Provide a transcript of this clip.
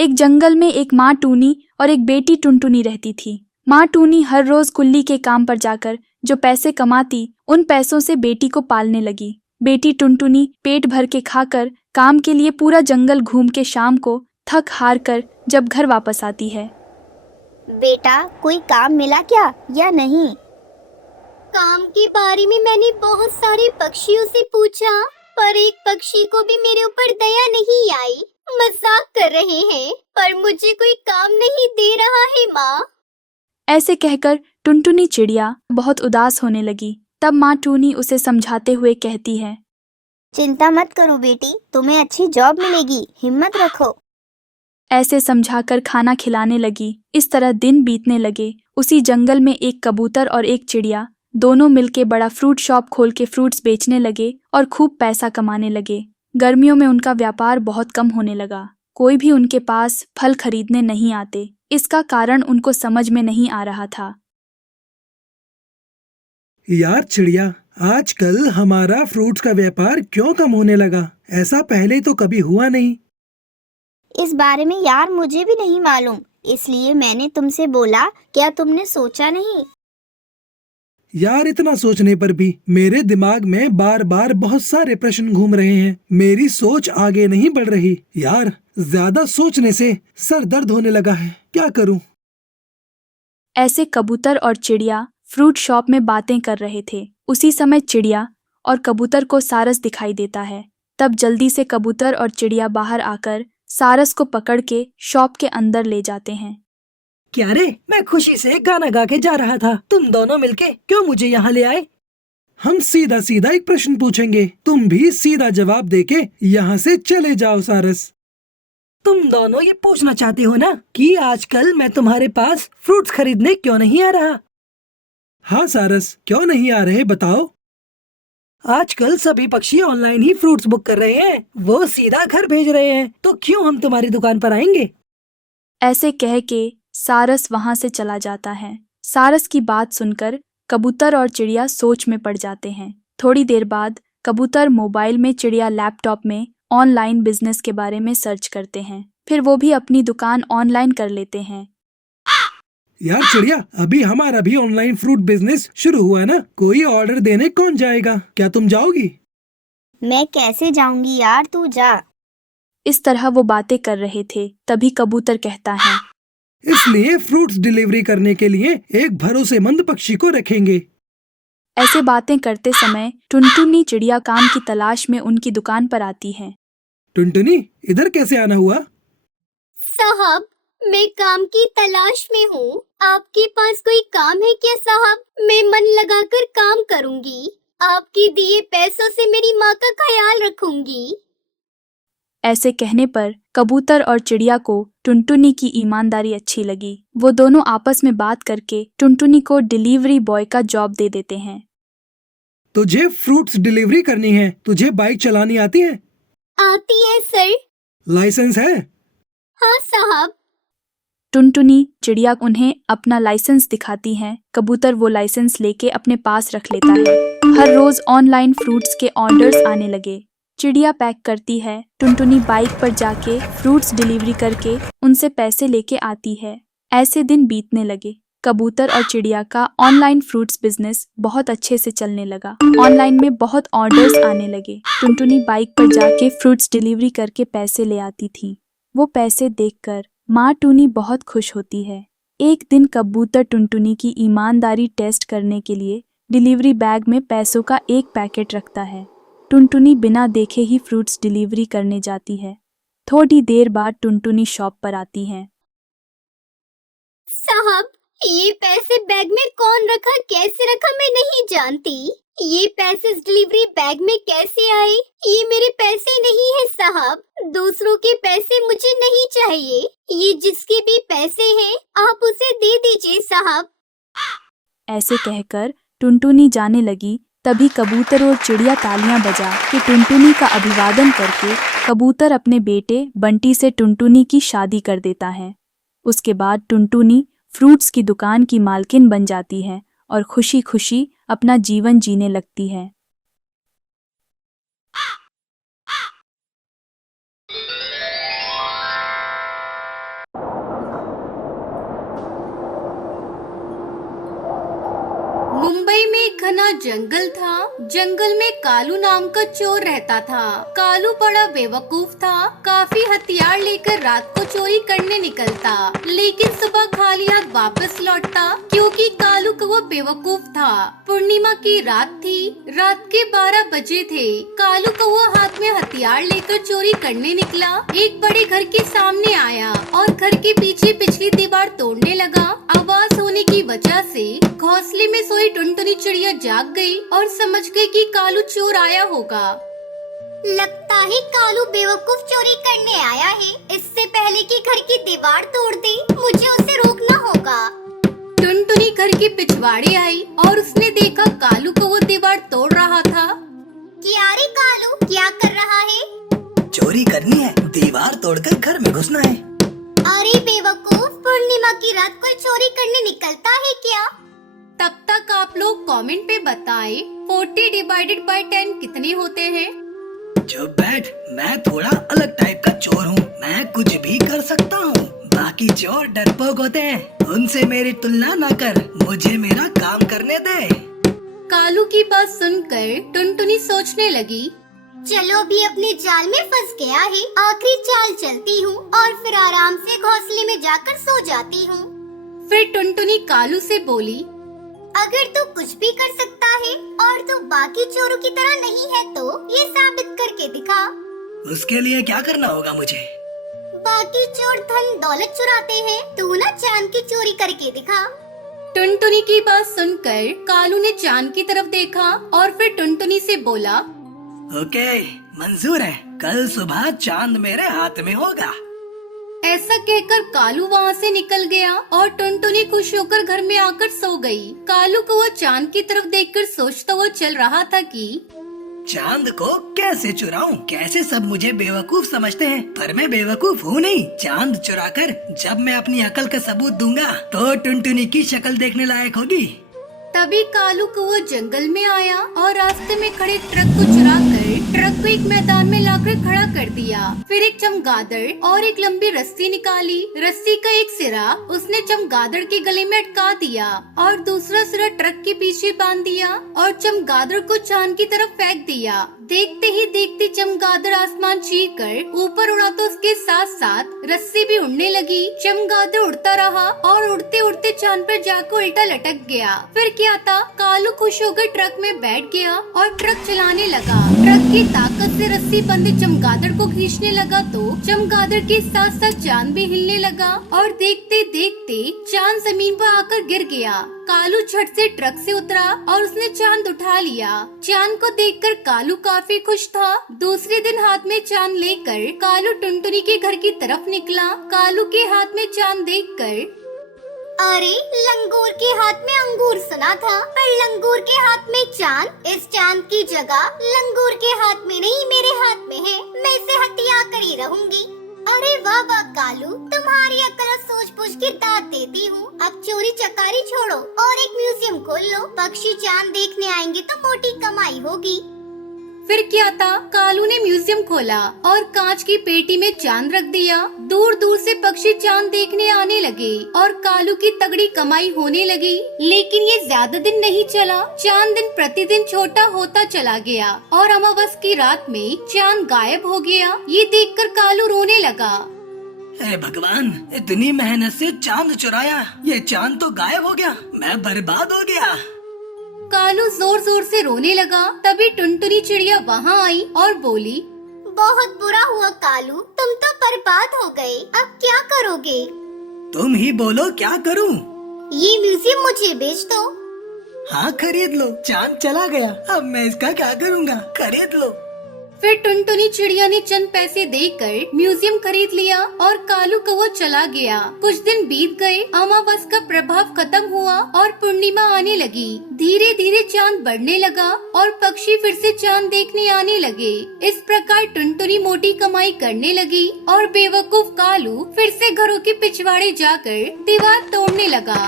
एक जंगल में एक माँ टूनी और एक बेटी टुनटुनी रहती थी। माँ टूनी हर रोज कुल्ली के काम पर जाकर जो पैसे कमाती, उन पैसों से बेटी को पालने लगी। बेटी टुनटुनी पेट भर के खाकर काम के लिए पूरा जंगल घूम के शाम को थक हार कर जब घर वापस आती है। बेटा, कोई काम मिला क्या या नहीं? काम के बारे में मैंने बहुत सारे पक्षियों से पूछा, पर एक पक्षी को भी मेरे ऊपर दया नहीं आई। मजाक कर रहे हैं, पर मुझे कोई काम नहीं दे रहा है माँ। ऐसे कहकर टुनटुनी चिड़िया बहुत उदास होने लगी। तब माँ टूनी उसे समझाते हुए कहती है, चिंता मत करो बेटी, तुम्हें अच्छी जॉब मिलेगी, हिम्मत रखो। ऐसे समझाकर खाना खिलाने लगी। इस तरह दिन बीतने लगे। उसी जंगल में एक कबूतर और एक चिड़िया दोनों मिलके बड़ा फ्रूट शॉप खोल के फ्रूट्स बेचने लगे और खूब पैसा कमाने लगे। गर्मियों में उनका व्यापार बहुत कम होने लगा। कोई भी उनके पास फल खरीदने नहीं आते। इसका कारण उनको समझ में नहीं आ रहा था। यार चिड़िया, आजकल हमारा फ्रूट्स का व्यापार क्यों कम होने लगा? ऐसा पहले तो कभी हुआ नहीं। इस बारे में यार मुझे भी नहीं मालूम, इसलिए मैंने तुमसे बोला, क्या तुमने सोचा नहीं? यार इतना सोचने पर भी मेरे दिमाग में बार बार बहुत सारे प्रश्न घूम रहे हैं। मेरी सोच आगे नहीं बढ़ रही। यार ज्यादा सोचने से सर दर्द होने लगा है, क्या करूं? ऐसे कबूतर और चिड़िया फ्रूट शॉप में बातें कर रहे थे। उसी समय चिड़िया और कबूतर को सारस दिखाई देता है। तब जल्दी से कबूतर और चिड़िया बाहर आकर सारस को पकड़ के शॉप के अंदर ले जाते हैं। क्या रे, मैं खुशी से गाना गा के जा रहा था, तुम दोनों मिलके क्यों मुझे यहाँ ले आए? हम सीधा सीधा एक प्रश्न पूछेंगे, तुम भी सीधा जवाब देके यहाँ से चले जाओ सारस। तुम दोनों ये पूछना चाहते हो ना कि आजकल मैं तुम्हारे पास फ्रूट्स खरीदने क्यों नहीं आ रहा? हाँ सारस, क्यों नहीं आ रहे बताओ। आजकल सभी पक्षी ऑनलाइन ही फ्रूट्स बुक कर रहे हैं, वो सीधा घर भेज रहे हैं, तो क्यों हम तुम्हारी दुकान पर आएंगे? ऐसे कह के सारस वहां से चला जाता है। सारस की बात सुनकर कबूतर और चिड़िया सोच में पड़ जाते हैं। थोड़ी देर बाद कबूतर मोबाइल में, चिड़िया लैपटॉप में ऑनलाइन बिजनेस के बारे में सर्च करते हैं। फिर वो भी अपनी दुकान ऑनलाइन कर लेते हैं। यार चिड़िया, अभी हमारा भी ऑनलाइन फ्रूट बिजनेस शुरू हुआ है ना, कोई ऑर्डर देने कौन जाएगा? क्या तुम जाओगी? मैं कैसे जाऊंगी यार, तू जा। इस तरह वो बातें कर रहे थे। तभी कबूतर कहता है, इसलिए फ्रूट्स डिलीवरी करने के लिए एक भरोसेमंद पक्षी को रखेंगे। ऐसे बातें करते समय टुनटुनी चिड़िया काम की तलाश में उनकी दुकान पर आती है। टुनटुनी, इधर कैसे आना हुआ? साहब, मैं काम की तलाश में हूँ। आपके पास कोई काम है क्या साहब? मैं मन लगाकर काम करूँगी। आपके दिए पैसों से मेरी माँ का ख्याल रखूंगी। ऐसे कहने पर कबूतर और चिड़िया को टुनटुनी की ईमानदारी अच्छी लगी। वो दोनों आपस में बात करके टुनटुनी को डिलीवरी बॉय का जॉब दे देते हैं। तुझे फ्रूट्स डिलीवरी करनी है, तुझे बाइक चलानी आती है? आती है सर। लाइसेंस है? हाँ साहब। टुनटुनी चिड़िया उन्हें अपना लाइसेंस दिखाती है। कबूतर वो लाइसेंस लेके अपने पास रख लेता है। हर रोज ऑनलाइन फ्रूट्स के ऑर्डर्स आने लगे। चिड़िया पैक करती है, टुनटुनी बाइक पर जाके फ्रूट्स डिलीवरी करके उनसे पैसे लेके आती है। ऐसे दिन बीतने लगे। कबूतर और चिड़िया का ऑनलाइन फ्रूट्स बिजनेस बहुत अच्छे से चलने लगा। ऑनलाइन में बहुत ऑर्डर्स आने लगे। टुनटुनी बाइक पर जाके फ्रूट्स डिलीवरी करके पैसे ले आती थी। वो पैसे देखकर माँ टूनी बहुत खुश होती है। एक दिन कबूतर टुनटुनी की ईमानदारी टेस्ट करने के लिए डिलीवरी बैग में पैसों का एक पैकेट रखता है। टुनटुनी बिना देखे ही फ्रूट्स डिलीवरी करने जाती है। थोड़ी देर बाद टुनटुनी शॉप पर आती है। साहब, ये पैसे बैग में कौन रखा, कैसे रखा मैं नहीं जानती। ये पैसे इस डिलीवरी बैग में कैसे आए? ये मेरे पैसे नहीं है साहब। दूसरों के पैसे मुझे नहीं चाहिए। ये जिसके भी पैसे हैं, आप उसे दे दीजिए साहब। ऐसे कहकर टुनटुनी जाने लगी। तभी कबूतर और चिड़िया तालियां बजा के टुनटुनी का अभिवादन करके कबूतर अपने बेटे बंटी से टुनटुनी की शादी कर देता है। उसके बाद टुनटुनी फ्रूट्स की दुकान की मालकिन बन जाती है और खुशी खुशी अपना जीवन जीने लगती है। घना जंगल था। जंगल में कालू नाम का चोर रहता था। कालू बड़ा बेवकूफ था। काफी हथियार लेकर रात को चोरी करने निकलता, लेकिन सुबह खाली हाथ वापस लौटता, क्योंकि कालू का वो बेवकूफ था। पूर्णिमा की रात थी। रात के 12 बजे थे। कालू का वो हाथ में हथियार लेकर चोरी करने निकला। एक बड़े घर के सामने आया और घर के पीछे पिछली दीवार तोड़ने लगा। आवाज होने की वजह से घोंसले में सोई टुनटुनी चिड़िया जाग गई और समझ गई कि कालू चोर आया होगा। लगता है कालू बेवकूफ चोरी करने आया है। इससे पहले कि घर की दीवार तोड़ दे, मुझे उसे रोकना होगा। टुनटुनी घर के पिछवाड़े आई और उसने देखा कालू को वो दीवार तोड़ रहा था। क्या रे कालू, क्या कर रहा है? चोरी करनी है, दीवार तोड़कर घर में घुसना है। अरे बेवकूफ, पूर्णिमा की रात कोई चोरी करने निकलता है क्या? तब तक आप लोग कमेंट पे बताएं 40 डिवाइडेड बाय 10 कितने होते हैं। चुप बैठ, मैं थोड़ा अलग टाइप का चोर हूँ। मैं कुछ भी कर सकता हूँ। बाकी चोर डरपोक होते हैं, उनसे मेरी तुलना न कर। मुझे मेरा काम करने दे। कालू की बात सुनकर टुनटुनी सोचने लगी, चलो अभी अपने जाल में फंस गया है, आखिरी चाल चलती हूँ और फिर आराम से घोंसले में जाकर सो जाती हूँ। फिर टुनटुनी कालू से बोली, अगर तू कुछ भी कर सकता है और तू बाकी चोरों की तरह नहीं है तो ये साबित करके दिखा। उसके लिए क्या करना होगा मुझे? बाकी चोर धन दौलत चुराते हैं, तू ना चांद की चोरी करके दिखा। टुनटुनी की बात सुनकर कालू ने चांद की तरफ देखा और फिर टुनटुनी से बोला, ओके, मंजूर है। कल सुबह चांद मेरे हाथ में होगा। ऐसा कहकर कालू वहाँ से निकल गया और टुनटुनी खुश होकर घर में आकर सो गई। कालू को वो चांद की तरफ देखकर सोचता हुआ चल रहा था कि चांद को कैसे चुराऊं? कैसे सब मुझे बेवकूफ समझते हैं, पर मैं बेवकूफ हूँ नहीं। चांद चुराकर जब मैं अपनी अकल का सबूत दूंगा तो टुनटुनी की शक्ल देखने लायक होगी। तभी कालू को वो जंगल में आया और रास्ते में खड़े ट्रक को चुराकर ट्रक को एक मैदान में लाकर खड़ा कर दिया। फिर एक चमगादड़ और एक लंबी रस्सी निकाली। रस्सी का एक सिरा उसने चमगादड़ के गले में अटका दिया और दूसरा सिरा ट्रक के पीछे बांध दिया और चमगादड़ को चांद की तरफ फेंक दिया। देखते ही देखते चमगादड़ आसमान चीर कर ऊपर उड़ा तो उसके साथ साथ रस्सी भी उड़ने लगी। चमगादड़ उड़ता रहा और उड़ते उड़ते चांद पर जाकर उल्टा लटक गया। फिर क्या था, कालू खुश होकर ट्रक में बैठ गया और ट्रक चलाने लगा। ट्रक की ताकत से रस्सी बंधे चमगादड़ को खींचने लगा तो चमगादड़ के साथ साथ चांद भी हिलने लगा और देखते देखते चांद जमीन पर आकर गिर गया। कालू झट से ट्रक से उतरा और उसने चांद उठा लिया। चांद को देखकर कालू काफी खुश था। दूसरे दिन हाथ में चांद लेकर कालू टुनटुनी के घर की तरफ निकला। कालू के हाथ में चांद देखकर, अरे लंगूर के हाथ में अंगूर सुना था, पर लंगूर के हाथ में चांद। इस चांद की जगह लंगूर के हाथ में नहीं मेरे हाथ में है। मैं इसे हत्या कर ही रहूंगी। अरे वाह वाह कालू, तुम्हारी अकल और सोच पूछ के दाद देती हूँ। अब चोरी चकारी छोड़ो और एक म्यूजियम खोल लो। पक्षी चांद देखने आएंगे तो मोटी कमाई होगी। फिर क्या था, कालू ने म्यूजियम खोला और कांच की पेटी में चांद रख दिया। दूर दूर से पक्षी चांद देखने आने लगे और कालू की तगड़ी कमाई होने लगी। लेकिन ये ज्यादा दिन नहीं चला। चांद दिन प्रतिदिन छोटा होता चला गया और अमावस की रात में चांद गायब हो गया। ये देखकर कालू रोने लगा। हे भगवान, इतनी मेहनत से चांद चुराया, ये चांद तो गायब हो गया। मैं बर्बाद हो गया। कालू जोर जोर से रोने लगा। तभी टुनटुनी चिड़िया वहाँ आई और बोली, बहुत बुरा हुआ कालू, तुम तो बर्बाद हो गए। अब क्या करोगे? तुम ही बोलो, क्या करूं? ये म्यूजियम मुझे बेच दो। हाँ खरीद लो। चांद चला गया, अब मैं इसका क्या करूँगा? खरीद लो। फिर टुनटुनी चिड़िया ने चंद पैसे देकर म्यूजियम खरीद लिया और कालू का वो चला गया। कुछ दिन बीत गए। अमावस का प्रभाव खत्म हुआ और पूर्णिमा आने लगी। धीरे धीरे चांद बढ़ने लगा और पक्षी फिर से चांद देखने आने लगे। इस प्रकार टुनटुनी मोटी कमाई करने लगी और बेवकूफ कालू फिर से घरों के पिछवाड़े जाकर दीवार तोड़ने लगा।